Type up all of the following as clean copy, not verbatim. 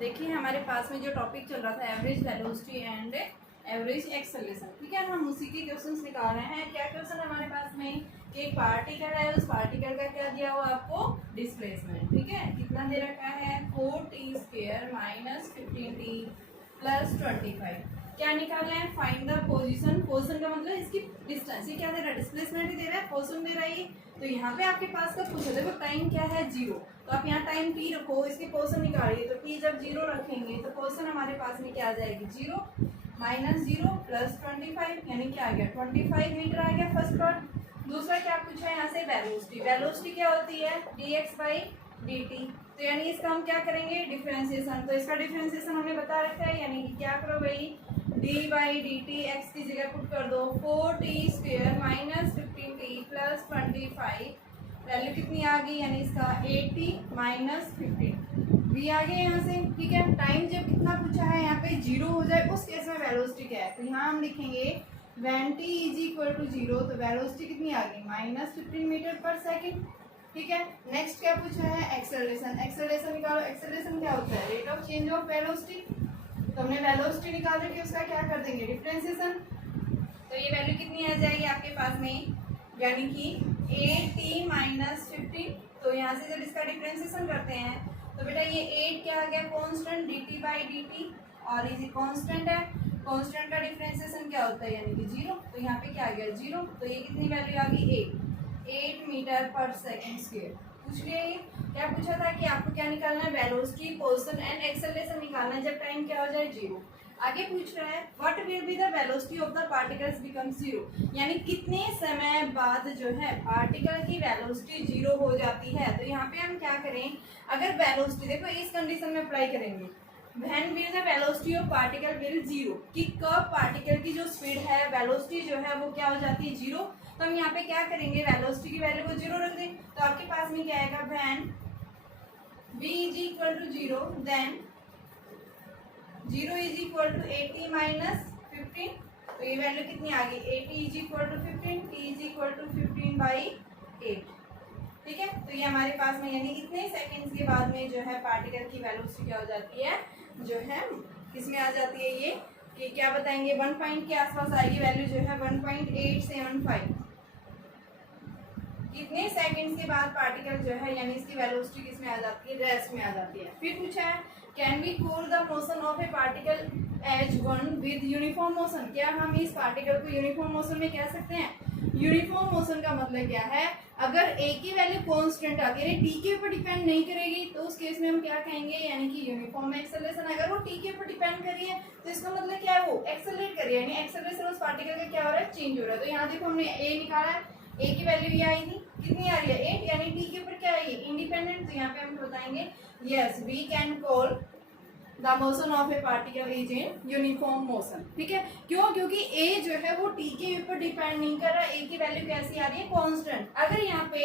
देखिए हमारे पास में जो टॉपिक चल रहा था average velocity and average acceleration, ठीक है। हम उसी के क्वेश्चंस निकाल रहे हैं। क्या क्वेश्चन है हमारे पास में कि एक पार्टिकल है, उस पार्टिकल का क्या दिया हुआ आपको, डिस्प्लेसमेंट, ठीक है। कितना दे रखा है, 4t² माइनस 15t प्लस 25। क्या निकालना है, फाइंड द पोजीशन। पोजीशन का मतलब इसकी डिस्टेंस, ये क्या दे रहा है, डिस्प्लेसमेंट ही दे रहा है, पोजीशन दे रहा है ये। तो यहाँ पे आपके पास का पूछा, देखो टाइम क्या है, 0। तो आप यहाँ टाइम t रखो, इसकी पोजीशन निकालिए। तो t जब 0 रखेंगे तो पोजीशन हमारे पास में क्या आ जाएगी, 0 माइनस 0 प्लस 25, यानी क्या आ गया, 25 मीटर आ गया फर्स्ट पार्ट। दूसरा क्या पूछा है यहाँ से, वेलोसिटी। वेलोसिटी क्या होती है, dx/dt। तो यानी इसका हम क्या करेंगे, डिफरेंशिएशन। तो इसका डिफरेंशिएशन हमने बता रखा है, यानी कि क्या करो भाई, d/dt x की जगह पुट कर दो 4t² minus 15t plus 25। Value कितनी आ गई, यानी इसका 80 माइनस 15 v आ गया यहाँ से, ठीक है। टाइम जब कितना पूछा है यहाँ पे 0 हो जाए उस केस में वेलोसिटी क्या है, तो यहाँ हम लिखेंगे when t = 0, तो वेलोसिटी कितनी आ गई, माइनस 15 मीटर पर सेकेंड, ठीक है। नेक्स्ट क्या पूछा है, एक्सेलरेशन। एक्सेलरेशन निकालो। एक्सेलरेशन क्या होता है, rate of change of velocity. तो हमने वेलोसिटी निकाल रखी, उसका क्या कर देंगे, डिफरेंशिएशन। तो ये वैल्यू कितनी आ जाएगी आपके पास में, यानी कि 8t माइनस 15। तो यहाँ से जब इसका डिफरेंशिएशन करते हैं तो बेटा ये 8 क्या आ गया, कांस्टेंट dt/dt, और ये कांस्टेंट है, कांस्टेंट का डिफरेंशिएशन क्या होता है, यानी कि 0। तो यहाँ पे क्या आ गया, 0। तो ये कितनी वैल्यू आ गई, 8 मीटर पर सेकेंड स्क्वायर। पूछ लिया ये। क्या पूछा था कि आपको क्या निकालना है, वेलोसिटी, पोजीशन एंड एक्सेलरेशन निकालना है जब टाइम क्या हो जाए, 0। आगे पूछ रहा है what will be the velocity of the particles become 0, यानी कितने समय बाद जो है पार्टिकल की वेलोसिटी 0 हो जाती है। तो यहाँ पे हम क्या करें, अगर वेलोसिटी, देखो इस कंडीशन में अप्लाई करेंगे, when will the velocity of particle will 0, कि कब पार्टिकल की जो स्पीड है, वेलोसिटी जो है वो क्या हो जाती है, 0। तो हम यहाँ पे क्या करेंगे, वेलोसिटी की वैल्यू को 0 रख दें। तो आपके पास में क्या आएगा, व्हेन v = 0 देन 0 = 80 माइनस 15। तो ये वैल्यू कितनी आ गई, 80 = 15, t = 15/8, ठीक है। तो ये हमारे पास में, यानी इतने सेकंड्स के बाद में जो है पार्टिकल की वेलोसिटी क्या हो जाती है, जो है किसमें आ जाती है, ये कि क्या बताएंगे, 1 पॉइंट के आसपास आएगी वैल्यू, जो है 1.875। कितने सेकंड्स के बाद पार्टिकल जो है, यानी इसकी वेलोसिटी किसमें आ जाती है, रेस्ट में आ जाती है। फिर पूछा है can we call the motion of a particle as one with uniform motion. क्या हम इस पार्टिकल को यूनिफॉर्म मोशन में कह सकते हैं। यूनिफॉर्म मोशन का मतलब क्या है, अगर ए की वैल्यू कांस्टेंट आती है, टी के ऊपर डिपेंड नहीं करेगी, तो उस केस में हम क्या कहेंगे, यानी कि यूनिफॉर्म एक्सेलरेशन। अगर वो टी के ऊपर डिपेंड कर रही है तो इसका मतलब क्या है, वो एक्सेलरेट कर रही है, यानी एक्सेलरेशन उस पार्टिकल का क्या हो रहा है, चेंज हो रहा है। तो यहाँ देखो हमने ए निकाला है, ए की वैल्यू ये आई थी, कितनी आ रही है, 8, यानी टी के ऊपर क्या आई है, इंडिपेंडेंट। तो यहाँ पे हम बताएंगे yes we can call the motion of a particle is in uniform motion, ठीक है। क्यों, क्योंकि ए जो है वो टी के ऊपर डिपेंड नहीं कर रहा, ए की वैल्यू कैसी आ रही है, कांस्टेंट। अगर यहाँ पे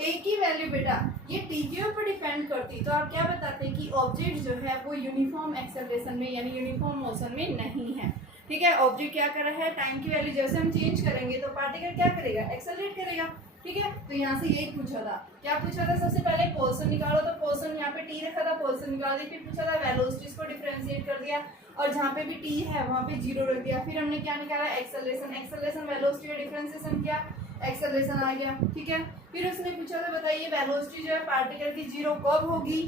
ए की वैल्यू बेटा ये टी के ऊपर डिपेंड करती, तो आप क्या बताते कि ऑब्जेक्ट जो है वो यूनिफॉर्म एक्सेलरेशन में, यानी यूनिफॉर्म मोशन में नहीं है, ठीक है। ऑब्जेक्ट क्या कर रहा है, टाइम की वैल्यू जैसे हम चेंज करेंगे तो पार्टिकल क्या करेगा, एक्सेलरेट करेगा, ठीक है। तो यहाँ से यही पूछा था, क्या पूछा था, सबसे पहले पोजीशन निकालो। तो पोजीशन यहाँ पे टी रखा था, पोजीशन निकाल दी। फिर पूछा था वेलोसिटी को डिफरेंशिएट कर दिया, और जहाँ पे भी टी है वहाँ पे 0 रख दिया। फिर हमने क्या निकाला, एक्सेलरेशन। एक्सेलरेशन वेलोसिटी का डिफरेंशिएशन किया, एक्सेलरेशन आ गया, ठीक है। फिर उसने पूछा था बताइए वेलोसिटी जो है पार्टिकल की 0 कब होगी।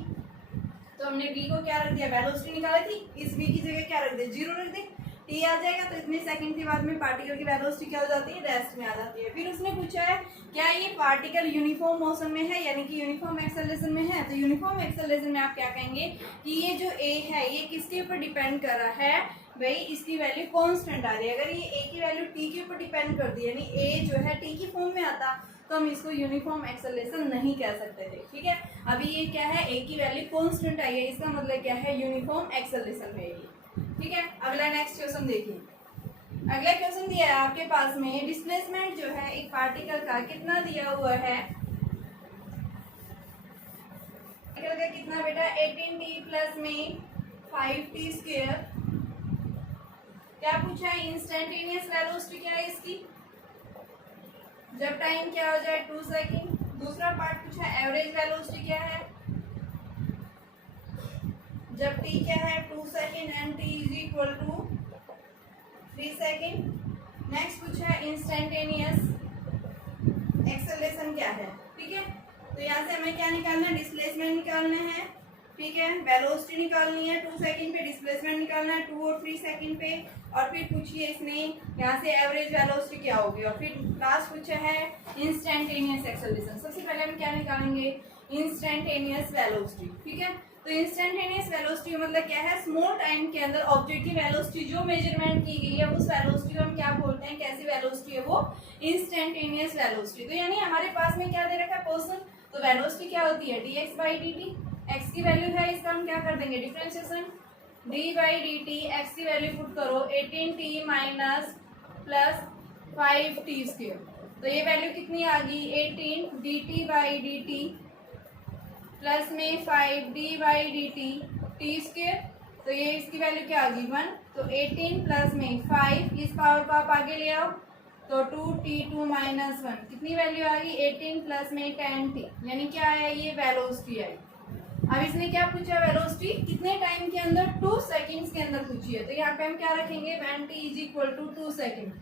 तो हमने v को क्या रख दिया, वेलोसिटी निकाली थी, इस v की जगह क्या रख दिया, 0 रख दी, t आ जाएगा। तो इतने सेकंड के बाद में पार्टिकल की वेलोसिटी क्या हो जाती है, रेस्ट में आ जाती है। फिर उसने पूछा है क्या ये पार्टिकल यूनिफॉर्म मोशन में है, यानी कि यूनिफॉर्म एक्सेलरेशन में है। तो यूनिफॉर्म एक्सेलरेशन में आप क्या कहेंगे कि ये जो a है ये किसके ऊपर डिपेंड कर रहा है, भाई इसकी वैल्यू कांस्टेंट आ रही है। अगर ये a की वैल्यू t के ऊपर डिपेंड कर दी, यानी a जो है t की फॉर्म में आता, तो हम इसको यूनिफॉर्म एक्सेलरेशन नहीं कह सकते थे, ठीक है। अभी ये क्या है, a की वैल्यू कांस्टेंट आई है, इसका मतलब क्या है, यूनिफॉर्म एक्सेलरेशन में ये, ठीक है। अगला नेक्स्ट क्वेश्चन देखिए। अगला क्वेश्चन दिया है आपके पास में, डिस्प्लेसमेंट जो है एक पार्टिकल का कितना दिया हुआ है, पार्टिकल का कितना बेटा, 18t प्लस में 5t²। क्या पूछा है, इंस्टेंटेनियस वेलोसिटी क्या है इसकी, जब टाइम क्या हो जाए 2 सेकंड। दूसरा पार्ट पूछा है एवरेज वेलोसिटी क्या है, जब t क्या है 2 second and t is equal to 3 second. Next पूछा है इंस्टेंटेनियस एक्सेलरेशन क्या है, ठीक है। तो यहाँ से हमें क्या निकालना है, डिस्प्लेसमेंट निकालना है, ठीक है, वेलोसिटी निकालनी है 2 सेकंड पे, डिस्प्लेसमेंट निकालना है 2 और 3 सेकंड पे, और फिर पूछिए इसने यहाँ से एवरेज वेलोसिटी क्या होगी, और फिर लास्ट पूछा है इंस्टेंटेनियस एक्सेलरेशन। सबसे पहले हम क्या निकालेंगे, इंस्टेंटेनियस वेलोसिटी, ठीक है। तो इंस्टेंटेनियस वेलोसिटी मतलब क्या है, स्मॉल टाइम के अंदर ऑब्जेक्ट की वेलोसिटी जो मेजरमेंट की गई है उस वेलोसिटी को हम क्या बोलते हैं, कैसी वेलोसिटी है वो, इंस्टेंटेनियस वेलोसिटी। तो यानी हमारे पास में क्या दे रखा है क्वेश्चन, तो वेलोसिटी क्या होती है dx बाई dt, x की वैल्यू है, इसका हम क्या कर देंगे differentiation, d by dt, x की वैल्यू पुट करो 18t minus plus 5t square, तो ये वैल्यू कितनी आ गई 18 dt बाई dt प्लस में 5d by dt t square, तो ये इसकी वैल्यू क्या आ गई 1, तो 18 प्लस में 5, इस पावर को आप आगे ले आओ तो 2t2 माइनस 1, कितनी वैल्यू आ गई 18 प्लस में 10t, यानी क्या आया ये वेलोसिटी आई। अब इसने क्या पूछा, वेलोसिटी कितने टाइम के अंदर, 2 सेकंड्स के अंदर पूछी है, तो यहाँ पे हम क्या रखेंगे when t is equal to 2 second,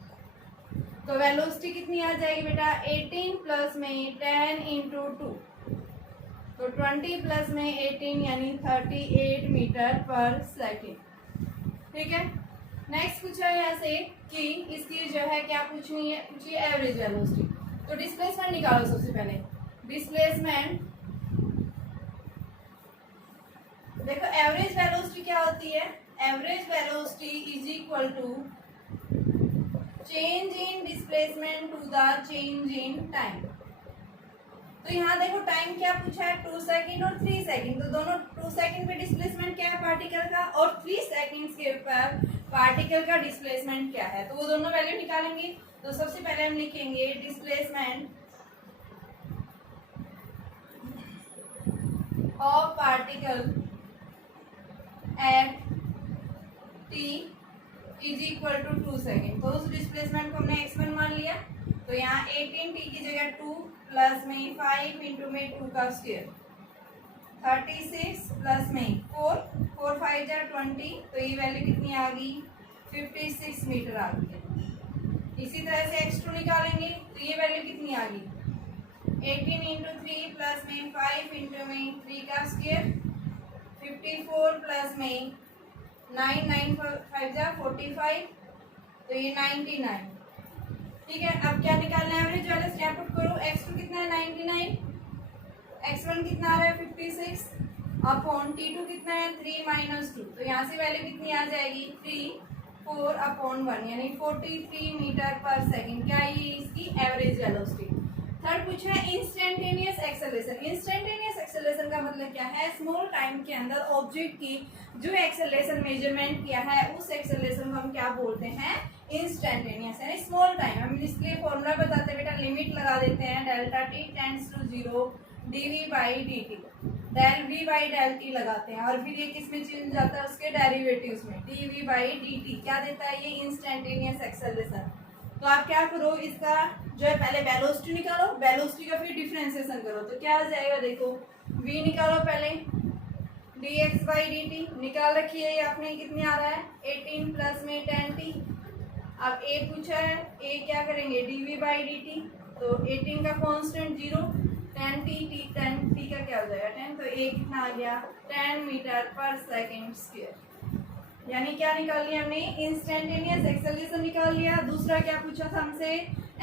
तो वेलोसिटी कितनी आ जाएगी बेटा 18 प्लस में 10 इंटू 2, तो 20 प्लस में 18 यानी 38 मीटर पर सेकेंड, ठीक है। नेक्स्ट पूछा है यहाँ से कि इसकी जो है क्या पूछनी है, पूछिए एवरेज वेलोसिटी। तो डिस्प्लेसमेंट निकालो सबसे पहले, डिस्प्लेसमेंट देखो एवरेज वेलोसिटी क्या होती है, average velocity is equal to change in displacement to the change in time. तो यहाँ देखो टाइम क्या पूछा है 2 सेकंड और 3 सेकंड, तो दोनों 2 सेकंड पे डिस्प्लेसमेंट क्या है पार्टिकल का, और 3 सेकंड्स के ऊपर पार्टिकल का डिस्प्लेसमेंट क्या है, तो वो दोनों वैल्यू निकालेंगे। तो सबसे पहले हम लिखेंगे displacement of particle at t is equal to 2 second, तो उस डिस्प्लेसमेंट को हमने x1 मान लिया, तो यहाँ 18t की जगह 2 प्लस में 5 इंटू में 2 का स्क्वायर 36 प्लस में 4 5 जा 20, तो ये वैल्यू कितनी आ गई 56 मीटर आ गई है। इसी तरह से x2 निकालेंगे, तो ये वैल्यू कितनी आ गई 18 इंटू 3 प्लस में 5 इंटू में 3 का स्क्वायर 54 प्लस में 9 5 जा 45, तो ये 99, ठीक है। अब क्या निकालना है एवरेज वाले स्टेप पुट करो, x2 कितना है 99, x1 कितना आ रहा है 56 अपॉन t2 कितना है 3 माइनस 2, तो यहाँ से वैल्यू कितनी आ जाएगी 3 4 अपॉन 1 यानी 43 मीटर पर सेकंड, क्या ये इसकी एवरेज वेलोसिटी। थर्ड पूछा है इंस्टेंटेनियस एक्सेलरेशन। इंस्टेंटेनियस एक्सेलरेशन का मतलब क्या है, स्मॉल टाइम के अंदर ऑब्जेक्ट की जो एक्सेलरेशन मेजरमेंट किया है उस एक्सेलरेशन को हम क्या बोलते हैं इंस्टेंटेनियस, यानी स्मॉल टाइम। हम इसके लिए फॉर्मूला बताते हैं बेटा, लिमिट लगा देते हैं delta t tends to 0 dv by dt, del v by del t लगाते हैं, और फिर ये किस में चेंज जाता है उसके डेरिवेटिव्स में, dv बाई dt क्या देता है ये इंस्टेंटेनियस एक्सेलरेशन। तो आप क्या करो, इसका जो है पहले वेलोसिटी निकालो, वेलोसिटी का फिर डिफरेंशिएशन करो, तो क्या आ जाएगा देखो v निकालो पहले dx बाई dt निकाल रखिए, ये आपने कितनी आ रहा है 18 प्लस में 10t। अब a पूछा है, a क्या करेंगे dv बाई dt, तो 18 का कांस्टेंट 0 10t का क्या हो जाएगा 10, तो a कितना आ गया 10 मीटर पर सेकेंड स्क्वायर, यानी क्या निकाल लिया हमने इंस्टेंटेनियस एक्सेलरेशन निकाल लिया। दूसरा क्या पूछा था हमसे,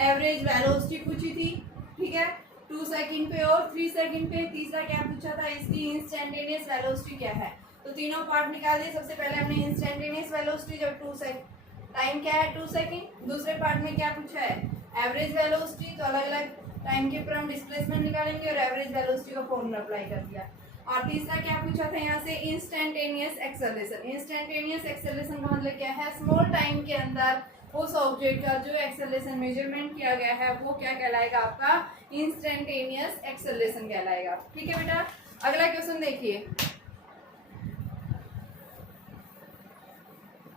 एवरेज वेलोसिटी पूछी थी, ठीक है 2 सेकंड पे और 3 सेकंड पे। तीसरा क्या पूछा था, इसकी इंस्टेंटेनियस वेलोसिटी क्या है, तो तीनों पार्ट निकाल दिए। सबसे पहले हमने इंस्टेंटेनियस वेलोसिटी जब 2 सेकंड, टाइम क्या है 2 सेकंड। दूसरे पार्ट में क्या पूछा है एवरेज वेलोसिटी, तो अलग अलग टाइम के ऊपर हम डिस्प्लेसमेंट निकालेंगे और एवरेज वेलोसिटी का फॉर्मूला अप्लाई कर दिया। और तीसरा क्या पूछा था यहाँ से इंस्टेंटेनियस एक्सेलरेशन। इंस्टेंटेनियस एक्सेलरेशन का मतलब क्या है, स्मॉल टाइम के अंदर उस ऑब्जेक्ट का जो एक्सेलरेशन मेजरमेंट किया गया है वो क्या कहलाएगा आपका इंस्टेंटेनियस एक्सेलरेशन कहलाएगा, ठीक है बेटा। अगला क्वेश्चन देखिए,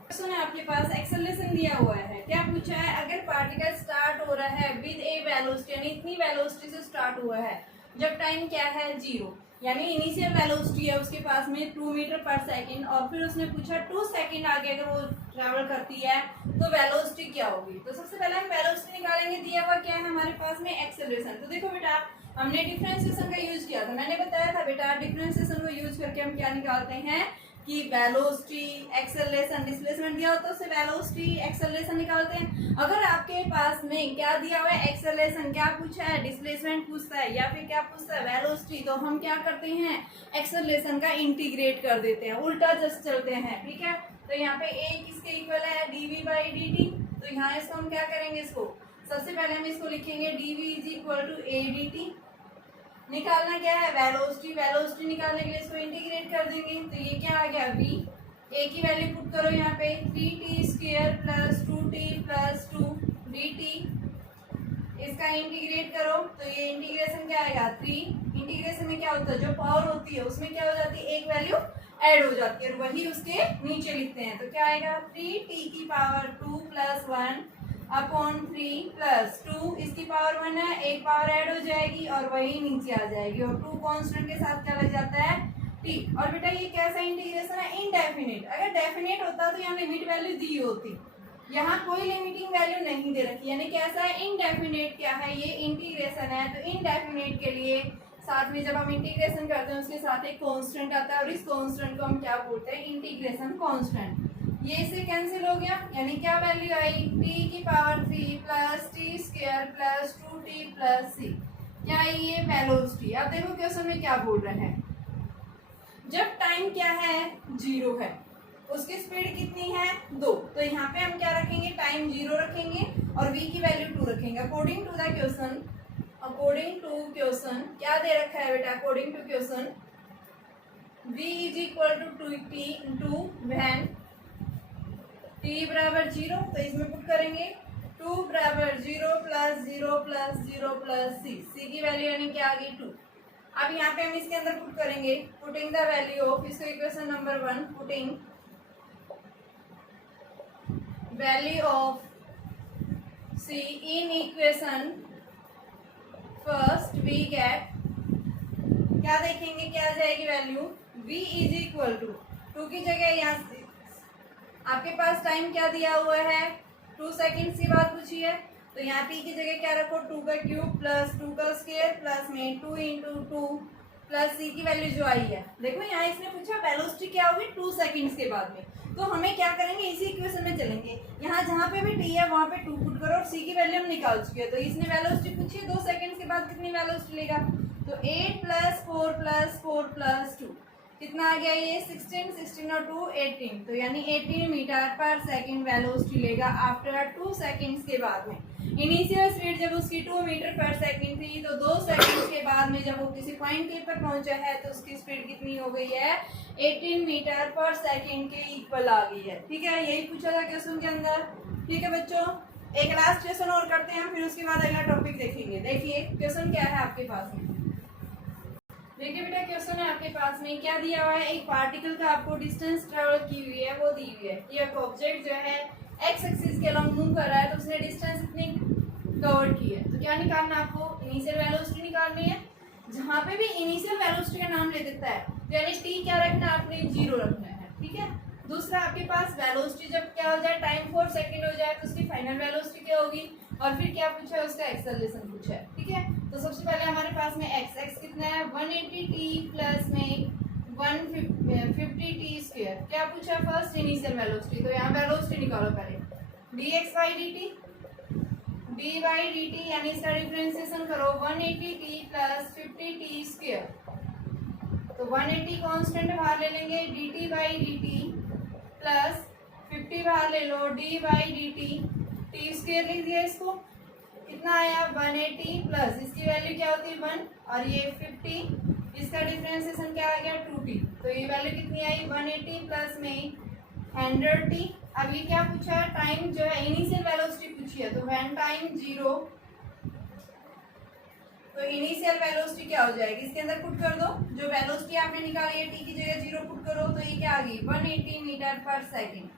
क्वेश्चन है आपके पास, एक्सेलरेशन दिया हुआ है, क्या पूछा है, अगर पार्टिकल स्टार्ट हो रहा है विद ए वेलोसिटी, यानी इतनी वेलोसिटी से स्टार्ट हुआ है जब टाइम क्या है 0, यानी इनिशियल वेलोसिटी है उसके पास में 2 मीटर पर सेकंड, और फिर उसने पूछा 2 सेकंड आगे अगर वो ट्रैवल करती है तो वेलोसिटी क्या होगी। तो सबसे पहले हम वेलोसिटी निकालेंगे, दिया हुआ क्या है हमारे पास में एक्सेलरेशन। तो देखो बेटा हमने डिफरेंशिएशन का यूज किया था, मैंने बताया था बेटा डिफरेंशिएशन को यूज करके हम क्या निकालते हैं कि वेलोसिटी एक्सेलरेशन डिस्प्लेसमेंट दिया होता है उससे वेलोसिटी एक्सेलरेशन निकालते हैं। अगर आपके पास में क्या दिया हुआ है एक्सेलरेशन, क्या पूछा है डिस्प्लेसमेंट पूछता है या फिर क्या पूछता है वेलोसिटी, तो हम क्या करते हैं एक्सेलरेशन का इंटीग्रेट कर देते हैं, उल्टा जस्ट चलते हैं। ठीक है, तो यहाँ पे a किसके इक्वल है dv बाई dt, तो यहाँ इसको हम क्या करेंगे, इसको सबसे पहले हम इसको लिखेंगे dv is equal to a dt। निकालना क्या है वेलोसिटी, वेलोसिटी निकालने के लिए इसको इंटीग्रेट कर देंगे, तो ये क्या आ गया v, a की वैल्यू पुट करो यहाँ पे 3t square plus 2t plus 2 dt, इसका इंटीग्रेट करो तो ये इंटीग्रेशन क्या आएगा 3। इंटीग्रेशन में क्या होता है जो पावर होती है उसमें क्या हो जाती है एक वैल्यू ऐड हो जाती है और वही उसके नीचे लिखते हैं, तो क्या आएगा 3t की पावर 2 प्लस 1 अपॉन 3 प्लस 2, इसकी पावर 1 है, एक पावर ऐड हो जाएगी और वही नीचे आ जाएगी, और 2 कांस्टेंट के साथ क्या लग जाता है t। और बेटा ये कैसा इंटीग्रेशन है इनडेफिनिट, अगर डेफिनेट होता तो यहाँ लिमिट वैल्यू दी होती, यहाँ कोई लिमिटिंग वैल्यू नहीं दे रखी, यानी कैसा है इनडेफिनेट। क्या है ये इंटीग्रेशन है, तो इनडेफिनेट के लिए साथ में जब हम इंटीग्रेशन करते हैं उसके साथ एक कांस्टेंट आता है और इस कांस्टेंट को हम क्या बोलते हैं इंटीग्रेशन कांस्टेंट। ये इससे कैंसिल हो गया, यानी क्या वैल्यू आई t की power 3 plus T square plus 2t plus c, क्या है ये वेलोसिटी। अब देखो क्वेश्चन में क्या बोल रहे हैं, जब टाइम क्या है 0 है उसकी स्पीड कितनी है 2, तो यहाँ पे हम क्या रखेंगे टाइम 0 रखेंगे और v की वैल्यू 2 रखेंगे। According to the question, according to question क्या दे रखा है बेटा, according to question v is equal to 2t into when t बराबर 0, तो इसमें पुट करेंगे 2 बराबर 0 प्लस 0 प्लस 0 प्लस c की वैल्यू यानी क्या आ गई 2। अब यहाँ पे हम इसके अंदर पुट करेंगे पुटिंग द वैल्यू ऑफ, इसको equation number 1 putting value of c in equation first we get, क्या देखेंगे क्या आ जाएगी value v is equal to 2 की जगह यहाँ आपके पास टाइम क्या दिया हुआ है 2 सेकेंड की बात पूछी है, तो यहाँ t की जगह क्या रखो 2 का क्यूब प्लस 2 का स्क्वायर प्लस में 2 इंटू 2 प्लस c की वैल्यू जो आई है। देखो यहाँ इसने पूछा वेलोसिटी क्या होगी 2 सेकंड्स के बाद में, तो हमें क्या करेंगे इसी इक्वेशन में चलेंगे, यहाँ जहाँ पे भी t है वहाँ पे 2 पुट करो और c की वैल्यू हम निकाल चुके हैं, तो इसने वेलोसिटी पूछी है 2 सेकंड्स के बाद कितनी वेलोसिटी लेगा, तो 8 प्लस 4 प्लस 4 प्लस 2 कितना आ गया ये 16, 16 और 2 18, तो यानी 18 मीटर पर सेकंड वेलोसिटी लेगा आफ्टर 2 सेकंड्स के बाद में। इनिशियल स्पीड जब उसकी 2 मीटर पर सेकंड थी, तो 2 सेकंड्स के बाद में जब वो किसी पॉइंट के पर पहुंचा है तो उसकी स्पीड कितनी हो गई है 18 मीटर पर सेकंड के इक्वल आ गई है। ठीक है, यही पूछा था क्वेश्चन के अंदर। ठीक है बच्चों, एक लास्ट क्वेश्चन और करते हैं, फिर उसके बाद अगला टॉपिक देखेंगे। देखिए क्वेश्चन क्या है आपके पास में, देखिए बेटा क्वेश्चन है आपके पास में क्या दिया हुआ है, एक पार्टिकल का आपको डिस्टेंस ट्रेवल की हुई है वो दी हुई है, ये एक ऑब्जेक्ट जो है एक्स एक्सिस के अलॉन्ग मूव कर रहा है, तो उसने डिस्टेंस इतनी कवर की है, तो क्या निकालना आपको इनिशियल वेलोसिटी निकालनी है। जहाँ पे भी इनिशियल वेलोसिटी का नाम ले देता है तो यानी टी क्या रखना है आपने 0 रखना है। ठीक है, दूसरा आपके पास वेलोसिटी जब क्या हो जाए टाइम 4 सेकेंड हो जाए तो उसकी फाइनल वेलोसिटी क्या होगी, और फिर क्या पूछा है उसका एक्सेलरेशन पूछा है। ठीक है, तो सबसे पहले हमारे पास में x कितना है 180 t प्लस में 150 t स्क्वायर, क्या पूछा है फर्स्ट इनिशियल वेलोसिटी, तो यहाँ वेलोसिटी निकालो पहले dx by dt, d by dt यानी इसका डिफरेंशिएशन करो 180 t प्लस 50 t स्क्वायर, तो 180 कांस्टेंट बाहर ले लेंगे dt बाई dt प्लस 50 बाहर ले लो d by dt, t square लिख दिया, इसको कितना आया 180 प्लस इसकी वैल्यू क्या होती है 1 और ये 50, इसका डिफरेंशिएशन क्या आ गया 2t, तो ये वैल्यू कितनी आई 180 प्लस में 100t। अब ये क्या पूछा है टाइम जो है इनिशियल वेलोसिटी पूछी है, तो व्हेन टाइम 0, तो इनिशियल वेलोसिटी क्या हो जाएगी इसके अंदर पुट कर दो, जो वेलोसिटी आपने निकाली है t की जगह 0 पुट करो, तो ये क्या आ गई 180 मीटर पर सेकेंड,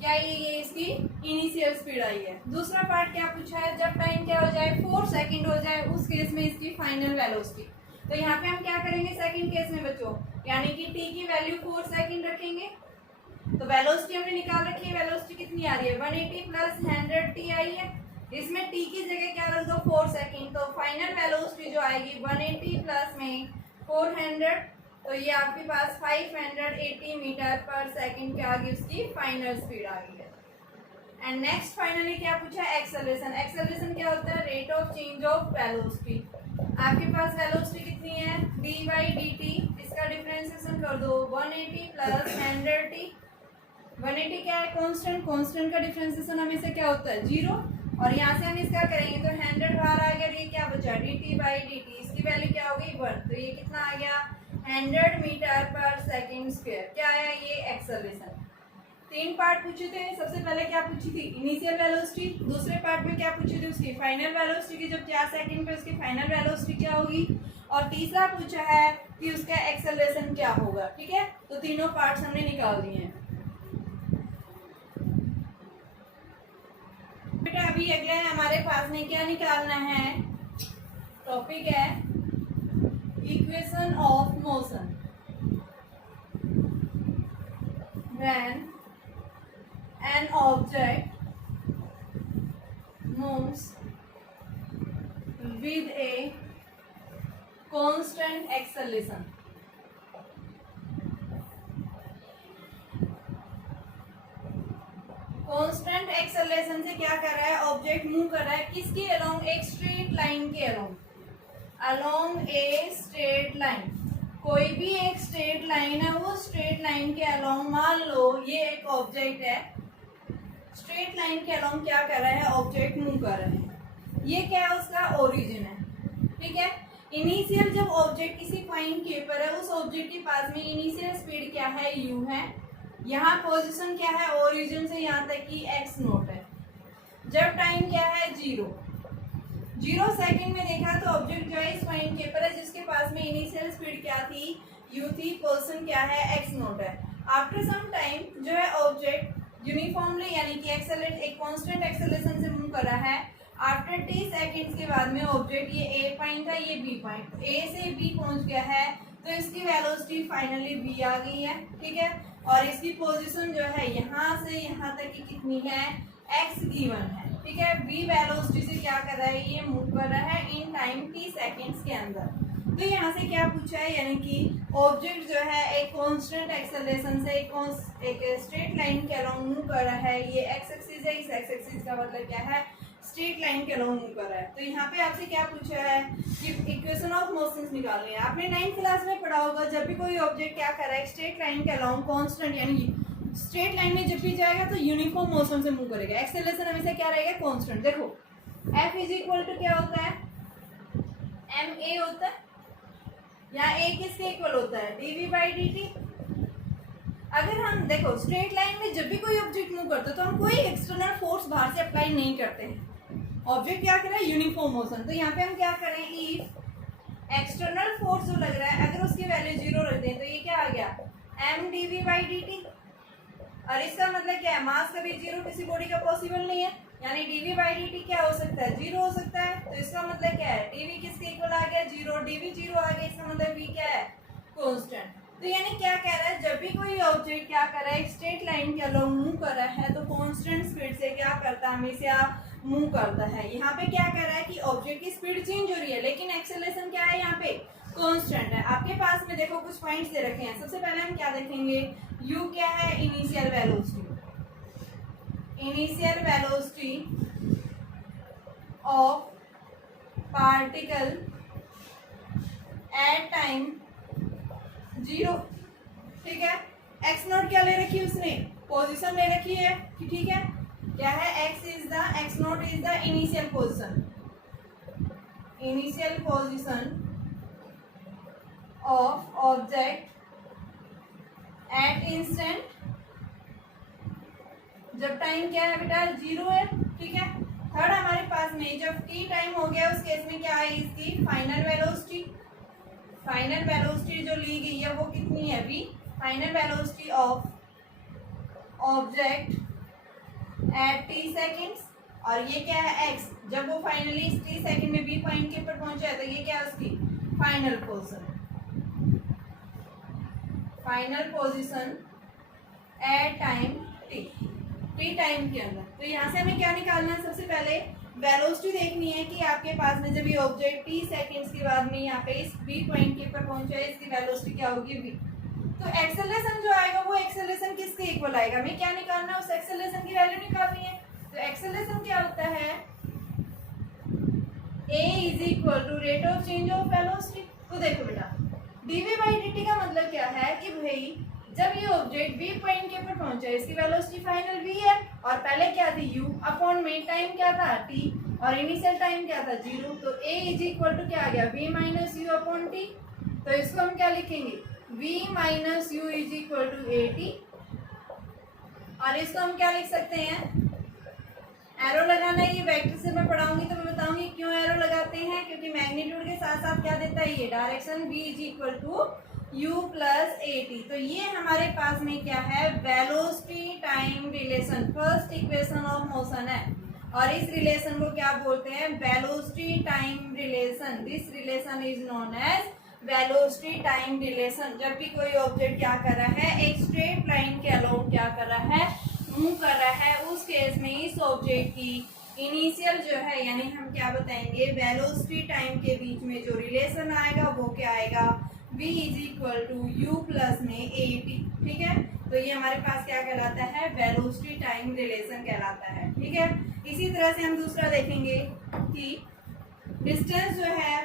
क्या ये इसकी इनिशियल स्पीड आई है। दूसरा पार्ट क्या पूछा है जब टाइम क्या हो जाए 4 सेकंड हो जाए उस केस में इसकी फाइनल वेलोसिटी, तो यहाँ पे हम क्या करेंगे सेकंड केस में बच्चों, यानी कि t की वैल्यू 4 सेकंड रखेंगे। तो वेलोसिटी हमने निकाल रखी है, वेलोसिटी कितनी आ रही है 180 प्लस 100t आई है। इसमें t की जगह क्या रख दो 4 सेकंड, तो फाइनल वेलोसिटी जो आएगी 180 प्लस में 400, तो ये आपके पास 580 मीटर पर सेकंड क्या आ गई, उसकी फाइनल स्पीड आ गई है। एंड नेक्स्ट फाइनली क्या पूछा है एक्सेलरेशन। एक्सेलरेशन क्या होता है, rate of change of velocity. आपके पास वेलोसिटी कितनी है डी बाई डी टी, इसका डिफरेंशिएशन कर दो 180 प्लस 100t। 180 क्या है कांस्टेंट, कांस्टेंट का डिफरेंशिएशन हमेशा क्या होता है 0, और यहाँ से हम इसका करेंगे तो 100 बाहर आ गया, ये क्या बचा D T by D T, इसकी वैल्यू क्या हो गई 1, तो ये कितना आ गया 100 मीटर पर सेकेंड स्क्वायर। क्या आया ये एक्सेलरेशन। 3 पार्ट पूछे थे, सबसे पहले क्या पूछी थी इनिशियल वेलोसिटी, दूसरे पार्ट में क्या पूछी थी उसकी फाइनल वेलोसिटी की जब 4 सेकंड पे उसकी फाइनल वेलोसिटी क्या होगी, और तीसरा पूछा है कि उसका एक्सेलरेशन क्या होगा। ठीक है, तो तीनों पार्ट्स हमने निकाल दिए हैं। बेटा अभी अगला हमारे पास में क्या निकालना है, टॉपिक है equation of motion. When an object moves with a constant acceleration. Constant acceleration से क्या कर रहा है, ऑब्जेक्ट मूव कर रहा है किसके अलोंग, एक स्ट्रेट लाइन के along, along a straight line. कोई भी एक स्ट्रेट लाइन है, वो स्ट्रेट लाइन के अलोंग मान लो ये एक ऑब्जेक्ट है, स्ट्रेट लाइन के अलोंग क्या कर रहा है ऑब्जेक्ट मूव कर रहे हैं। ये क्या है उसका ओरिजिन है। ठीक है, इनिशियल जब ऑब्जेक्ट किसी पॉइंट के ऊपर है, उस ऑब्जेक्ट के पास में इनिशियल स्पीड क्या है u है, यहाँ पोजीशन क्या है ओरिजिन से यहाँ तक की x नोट है। जब टाइम क्या है 0 सेकंड में देखा तो ऑब्जेक्ट जो है इस पॉइंट के ऊपर है जिसके पास में इनिशियल स्पीड क्या थी u थी, पोजीशन क्या है x नोट है। आफ्टर सम टाइम जो है ऑब्जेक्ट यूनिफॉर्मली यानी कि एक्सेलरेट एक कांस्टेंट एक्सेलरेशन से मूव कर रहा है। आफ्टर t सेकंड्स के बाद में ऑब्जेक्ट ये a पॉइंट है, ये b पॉइंट, a से b पहुंच गया है, तो इसकी वेलोसिटी फाइनली v आ गई है। ठीक है, और इसकी पोजीशन जो है यहाँ से यहाँ तक की कितनी है x गिवन है। ठीक है, v वेलोसिटी से क्या कर रहा है, ये मूव कर रहा है इन टाइम t सेकंड्स के अंदर। तो यहाँ से क्या पूछा है, यानी कि ऑब्जेक्ट जो है एक कांस्टेंट एक्सेलरेशन से एक स्ट्रेट लाइन के अलोंग मूव कर रहा है। ये एक्स एक्सिस है, इस एक्स एक्सिस का मतलब क्या है स्ट्रेट लाइन के अलोंग मूव कर रहा है। तो यहाँ पे आपसे क्या पूछा है कि इक्वेशन ऑफ मोशंस निकालनी है। आपने 9th क्लास में पढ़ा होगा, जब भी कोई ऑब्जेक्ट क्या कर रहा है स्ट्रेट लाइन के अलोंग कांस्टेंट यानी स्ट्रेट लाइन में जब भी जाएगा तो यूनिफॉर्म मोशन से मूव करेगा। एक्सेलरेशन हमेशा क्या रहेगा कांस्टेंट। देखो F इज इक्वल टू क्या होता है ma होता है, यहाँ a किसके इक्वल होता है dv बाई dt। अगर हम देखो स्ट्रेट लाइन में जब भी कोई ऑब्जेक्ट मूव करता है तो हम कोई एक्सटर्नल फोर्स बाहर से अप्लाई नहीं करते हैं, ऑब्जेक्ट क्या कर रहा है यूनिफॉर्म मोशन। तो यहाँ पे हम क्या करें, इफ एक्सटर्नल फोर्स जो लग रहा है अगर उसकी वैल्यू 0 रख दें तो ये क्या आ गया m dv बाई dt। और इसका मतलब क्या है, मास कभी 0 किसी बॉडी का पॉसिबल नहीं है, यानी dv बाई dt क्या हो सकता है 0 हो सकता है। तो इसका मतलब क्या है dv किसके इक्वल आ गया 0, dv 0 आ गया, इसका मतलब v क्या है कांस्टेंट। तो यानी क्या कह रहा है, जब भी कोई ऑब्जेक्ट क्या कर रहा है स्ट्रेट लाइन के अलोंग मूव कर रहा है तो कांस्टेंट स्पीड से क्या करता है हमेशा मूव करता है। यहाँ पे क्या कह रहा है कि ऑब्जेक्ट की स्पीड चेंज हो रही है लेकिन एक्सेलरेशन क्या है यहाँ पे कांस्टेंट है। आपके पास में देखो कुछ पॉइंट्स दे रखे हैं। सबसे पहले हम क्या देखेंगे, u क्या है initial velocity, initial velocity of particle at time 0। ठीक है, x नोट क्या ले रखी है उसने पोजीशन ले रखी है। ठीक है, क्या है x note is the initial position, initial position of object at instant जब टाइम क्या है बेटा 0 है। ठीक है, थर्ड हमारे पास में जब t टाइम हो गया उस केस में क्या है इसकी फाइनल वेलोसिटी। फाइनल वेलोसिटी जो ली गई है वो कितनी है v, final velocity of object at t seconds. और ये क्या है x, जब वो फाइनली t सेकेंड में b पॉइंट के ऊपर पहुंचा है तो ये क्या है उसकी final position at time t time के अंदर। तो यहाँ से हमें क्या निकालना है, सबसे पहले वेलोसिटी देखनी है कि आपके पास में जब ये ऑब्जेक्ट टी सेकेंड्स के बाद में यहाँ पे इस बी पॉइंट के ऊपर पहुंचा है, इसकी वेलोसिटी क्या होगी v। तो एक्सेलरेशन जो आएगा वो एक्सेलरेशन किसके इक्वल आएगा, हमें क्या निकालना है, उस एक्सेलरेशन की वैल्यू निकालनी है। तो एक्सेलरेशन क्या होता है, a is equal to rate of change of velocity. तो देखो बेटा dv बाई dt का मतलब क्या है कि भाई जब ये ऑब्जेक्ट v पॉइंट के ऊपर पहुंचा है, इसकी वेलोसिटी फाइनल v है और पहले क्या थी u अपॉन में टाइम क्या था t और इनिशियल टाइम क्या था 0। तो a इज इक्वल टू क्या आ गया v minus u upon t. तो इसको हम क्या लिखेंगे, v minus u is equal to a t. और इसको हम क्या लिख सकते हैं, एरो लगाना है, ये वेक्टर से मैं पढ़ाऊंगी तो मैं बताऊंगी क्यों एरो लगाते हैं, क्योंकि मैग्नीट्यूड के साथ साथ क्या देता है ये direction v is equal to u plus a t. तो ये हमारे पास में क्या है, velocity time relation, first equation of motion है। और इस रिलेशन को क्या बोलते हैं, velocity time relation. This relation is known as velocity time relation. जब भी कोई ऑब्जेक्ट क्या कर रहा है, एक स्ट्रेट लाइन के अलोंग क्या कर रहा है, मूव कर रहा है, उस केस में इस ऑब्जेक्ट की इनिशियल जो है, यानी हम क्या बताएंगे, वेलोसिटी टाइम के बीच में जो रिलेशन आएगा वो क्या आएगा, v is equal to u plus में ए टी। ठीक है, तो ये हमारे पास क्या कहलाता है, वेलोसिटी टाइम रिलेशन कहलाता है। ठीक है, इसी तरह से हम दूसरा देखेंगे कि डिस्टेंस जो है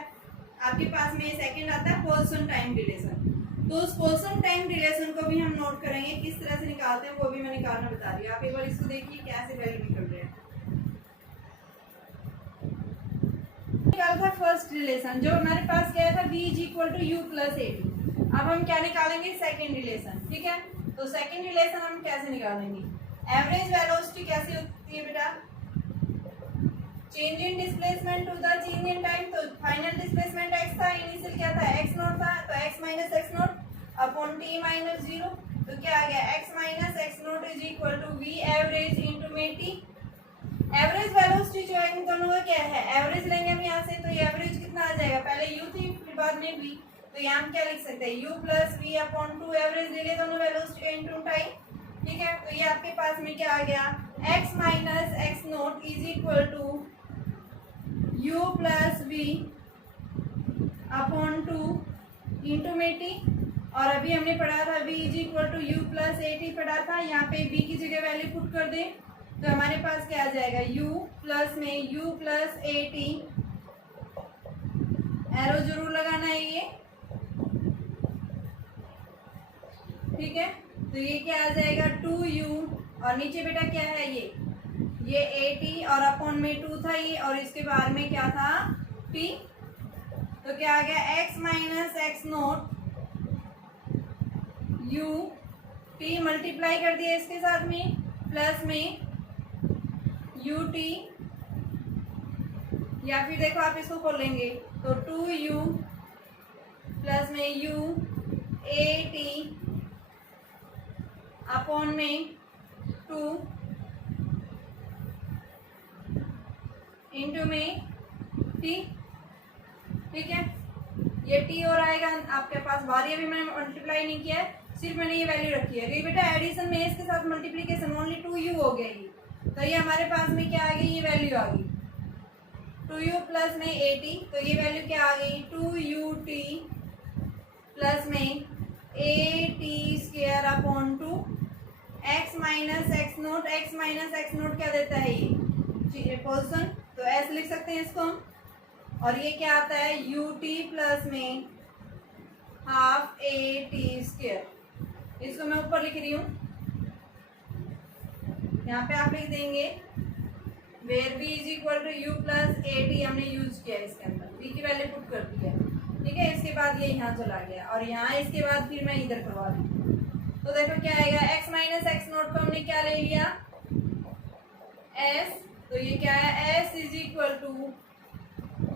आपके पास में सेकंड आता है पोजीशन टाइम रिलेशन। तो उस पोजीशन टाइम रिलेशन को भी हम नोट करेंगे, किस तरह से निकालते हैं वो भी मैं निकालना बता रही हूँ। आप एक बार इसको देखिए कैसे वैल्यू निकल रहे हैं। निकाला था फर्स्ट रिलेशन, जो हमारे पास क्या था, v is equal to u plus a t. अब हम क्या निकालेंगे, सेकंड रिलेशन। ठीक है, तो सेकंड रिलेशन हम कैसे निकालेंगे, एवरेज वेलोसिटी कैसे होती है बेटा, change in displacement to the change in time. तो फाइनल डिस्प्लेसमेंट x था, इनिशियल क्या था, x नॉट था, तो x minus x not upon t minus 0। तो क्या आ गया, x minus x not is equal to v average into में t। एवरेज वेलोसिटी जो है इन दोनों का क्या है, एवरेज लेंगे हम यहाँ से, तो ये एवरेज कितना आ जाएगा, पहले u थी फिर बाद में v। तो यहाँ हम क्या लिख सकते हैं, u plus v upon two, average ले लिया दोनों वेलोसिटी का इंटू टाइम। ठीक है, तो ये आपके पास में क्या आ गया, x minus x not is equal to u plus v upon two into में टी। और अभी हमने पढ़ा था v is equal to u plus a t पढ़ा था, यहाँ पे v की जगह वैल्यू पुट कर दें तो हमारे पास क्या आ जाएगा, u प्लस में u plus a T, arrow जरूर लगाना है ये। ठीक है, तो ये क्या आ जाएगा 2u और नीचे बेटा क्या है ये ए टी और अपॉन में 2 था ये, और इसके बाद में क्या था t। तो क्या आ गया, x minus x note u t multiply कर दिया इसके साथ में प्लस में u t, या फिर देखो आप इसको खोलेंगे तो 2u प्लस में u a t अपॉन में 2 इंटू में t। ठीक है, ये t और आएगा आपके पास बार, ये भी मैंने मल्टीप्लाई नहीं किया है, सिर्फ मैंने ये वैल्यू रखी है। बेटा एडिशन में इसके साथ मल्टीप्लीकेशन ओनली 2u हो गया ये, तो ये हमारे पास में क्या आ गई, ये वैल्यू आ गई 2u प्लस में 80। तो ये वैल्यू क्या आ गई, 2ut प्लस में at square upon 2 x minus x not. x minus x note क्या देता है ये पोजीशन, तो ऐसे लिख सकते हैं इसको हम। और ये क्या आता है ut प्लस में हाफ at स्क्वायर। इसको मैं ऊपर लिख रही हूँ, यहाँ पे आप लिख देंगे where v is equal to u plus a t, हमने यूज किया इसके अंदर, v की वैल्यू पुट कर दी है। ठीक है, इसके बाद ये यहाँ चला गया और यहाँ इसके बाद फिर मैं इधर करवा दी। तो देखो क्या आएगा, x माइनस एक्स नोट को हमने क्या ले लिया s, तो ये क्या है s is equal to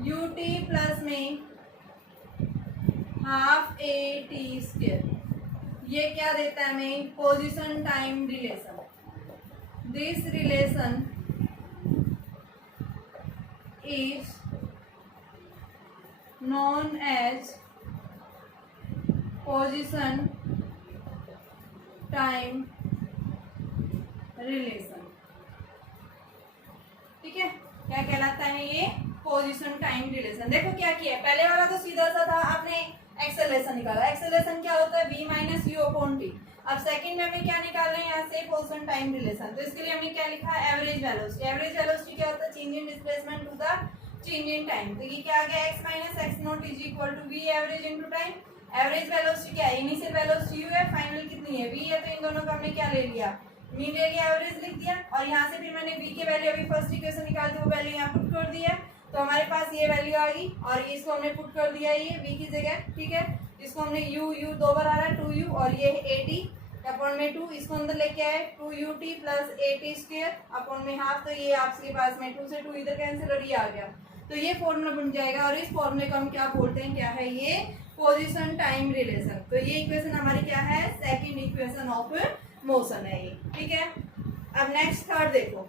u t plus में हाफ ए टी स्क्वायर। ये क्या देता है हमें, position time relation. This relation is known as position time relation। ठीक है, क्या कहलाता है ये? Position time relation. देखो क्या किया, पहले वाला तो सीधा सा था, आपने एक्सेलरेशन निकाला। एक्सेलरेशन क्या होता है? v minus u upon T. अब सेकंड में हमें क्या निकाल रहे हैं यहाँ से? Position time relation. तो इसके लिए हमने क्या लिखा? Average velocity. एवरेज वेलोसिटी क्या होता है? Change in displacement to the change in time. तो ये क्या आ गया? x minus x not is equal to v average into time. Average velocity क्या है? इनिशियल वेलोसिटी u है, फाइनल कितनी है? v है। तो इन दोनों का हमने क्या ले लिया? मीन ले लिया, एवरेज लिख दिया। और यहाँ से फिर मैंने v की वैल्यू अभी फर्स्ट इक्वेशन निकाल दी, वो वैल्यू यहाँ पुट कर दिया। तो हमारे पास ये वैल्यू आ गई और इसको हमने पुट कर दिया ये v की जगह। ठीक है, इसको हमने u दो बार आ रहा है 2u, और ये 80 अपॉन में 2, इसको अंदर लेके आए 2ut प्लस 80 स्क्वायर अपॉन में हाफ। तो ये आपके पास में 2 से 2 इधर कैंसिल और ये आ गया। तो ये फॉर्मूला बन जाएगा और इस फॉर्मूले को हम क्या बोलते हैं? क्या है ये? Position time relation. तो ये इक्वेशन हमारी क्या है? सेकंड इक्वेशन ऑफ मोशन है ये। ठीक है, अब नेक्स्ट थर्ड देखो।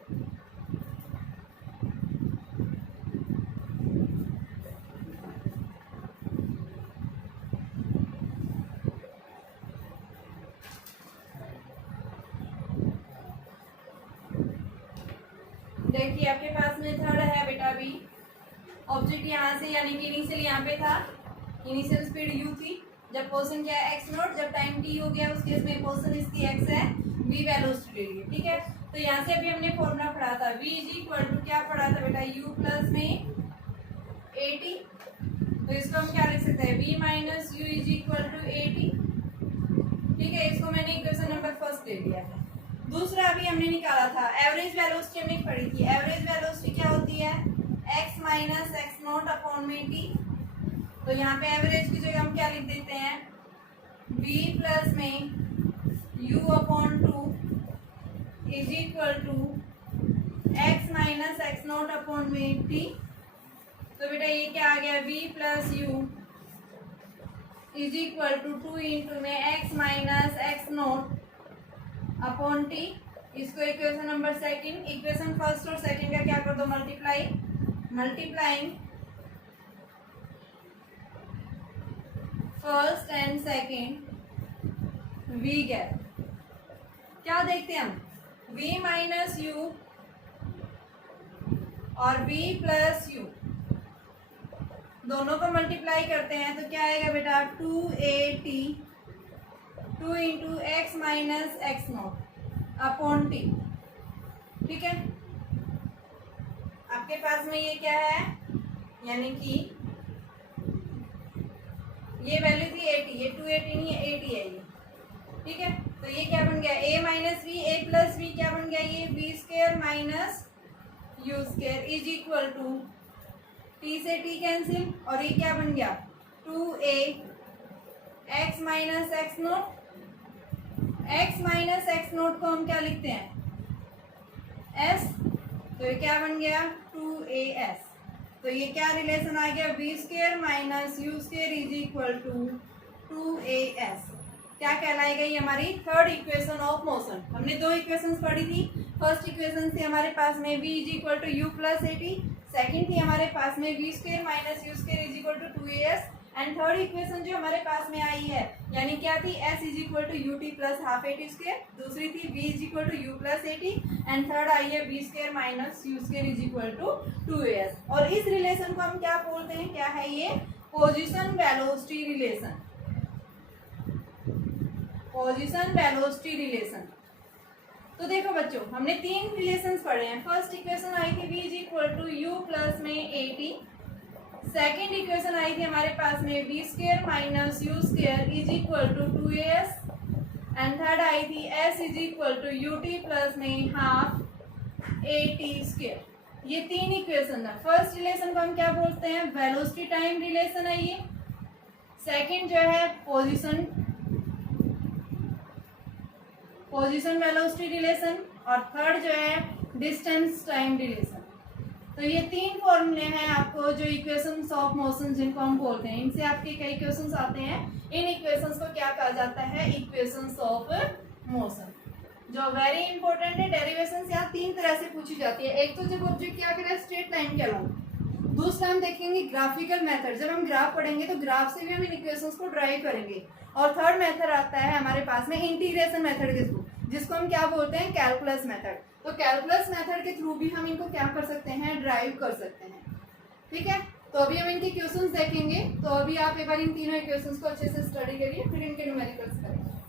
देखिए आपके पास में थर्ड है बेटा बी। ऑब्जेक्ट यहाँ से यानी कि इनिशियल यहाँ पे था, इनिशियल स्पीड u थी। जब पोजीशन क्या है? x not. जब टाइम t हो गया उस केस में पोजीशन इसकी x है, v वेलोसिटी ले लिए। ठीक है, तो यहाँ से अभी हमने फॉर्मूला पढ़ा था v इज इक्वल टू क्या पढ़ा था बेटा? u प्लस में 80। तो इसको हम क्या लिख सकते हैं? v minus u is equal to 80। ठीक है, इसको मैंने इक्वेशन नंबर फर्स्ट ले लिया है। दूसरा अभी हमने निकाला था एवरेज वेलोसिटी, हमने पढ़ी थी। एवरेज वेलोसिटी क्या होती है? x minus x not upon में t। तो यहाँ पे एवरेज की जगह हम क्या लिख देते हैं? v प्लस में u upon 2 is equal to x minus x not upon में t। तो बेटा ये क्या आ गया? v plus u is equal to 2 into में x minus x not upon t. इसको equation number second, equation first और सेकंड का क्या कर दो? Multiply. Multiplying first and second v gap. क्या देखते हैं हम? v माइनस यू और v प्लस यू दोनों को मल्टीप्लाई करते हैं तो क्या आएगा बेटा? 2at 2 into x minus x not upon T. ठीक है, आपके पास में ये क्या है? यानी कि ये वैल्यू थी 80, ये 280 नहीं है 80 है ये। ठीक है, तो ये क्या बन गया? a minus v, a plus v क्या बन गया? ये v square minus u square is equal to t से t कैंसिल, और ये क्या बन गया? 2a x minus x not. x minus x not को हम क्या लिखते हैं? s। तो ये क्या बन गया? 2as। तो ये क्या रिलेशन आ गया? v square minus u square is equal to 2as। क्या कहलाएगा? ये हमारी थर्ड इक्वेशन ऑफ मोशन। हमने दो इक्वेशंस पढ़ी थी। फर्स्ट इक्वेशन से हमारे पास में v is equal to u plus 80। Second थी हमारे पास में v square minus u square is equal to 2as। And third equation जो हमारे पास में आई है यानी क्या थी? s is equal to u t plus half 80 square. दूसरी थी v is equal to u plus 80 and third आई है v square minus u square is equal to 2as। और इस रिलेशन को हम क्या बोलते हैं? क्या है ये? Position velocity relation. Position velocity relation. तो देखो बच्चों, हमने तीन रिलेशंस पढ़े हैं। फर्स्ट इक्वेशन आई थी v is equal to u plus में 80। सेकेंड इक्वेशन आई थी हमारे पास में v square minus u square is equal to 2as। And third आई थी s is equal to u t plus में हाफ 80 स्क्वायर। ये तीन इक्वेशन है। फर्स्ट रिलेशन को हम क्या बोलते हैं? वेलोसिटी टाइम रिलेशन है ये। सेकेंड जो है पोजीशन वेलोसिटी रिलेशन, और थर्ड जो है डिस्टेंस टाइम रिलेशन। तो ये तीन फॉर्मूले हैं आपको जो इक्वेशंस ऑफ मोशन जिनको हम बोलते हैं। इनसे आपके कई क्वेश्चंस आते हैं। इन इक्वेशंस को क्या कहा जाता है? इक्वेशंस ऑफ मोशन, जो वेरी इंपॉर्टेंट है। डेरिवेशंस यहाँ तीन तरह से पूछी जाती है। एक तो जब ऑब्जेक्ट क्या करे स्ट्रेट लाइन के अलोंग, दूसरा हम देखेंगे ग्राफिकल मेथड, जब हम ग्राफ पढ़ेंगे तो ग्राफ से भी हम इन इक्वेशंस को ड्राइव करेंगे। और थर्ड मेथड आता है हमारे पास में इंटीग्रेशन मेथड के थ्रू, जिसको हम क्या बोलते हैं, कैलकुलस मेथड। तो कैलकुलस मेथड के थ्रू भी हम इनको क्या कर सकते हैं, ड्राइव कर सकते हैं। ठीक है, तो अभी हम इनके क्वेश्चंस देखेंगे। तो अभी आप एक बार इन तीनों इक्वेशंस को अच्छे से स्टडी करिए, फिर इनके न्यूमेरिकल्स करेंगे।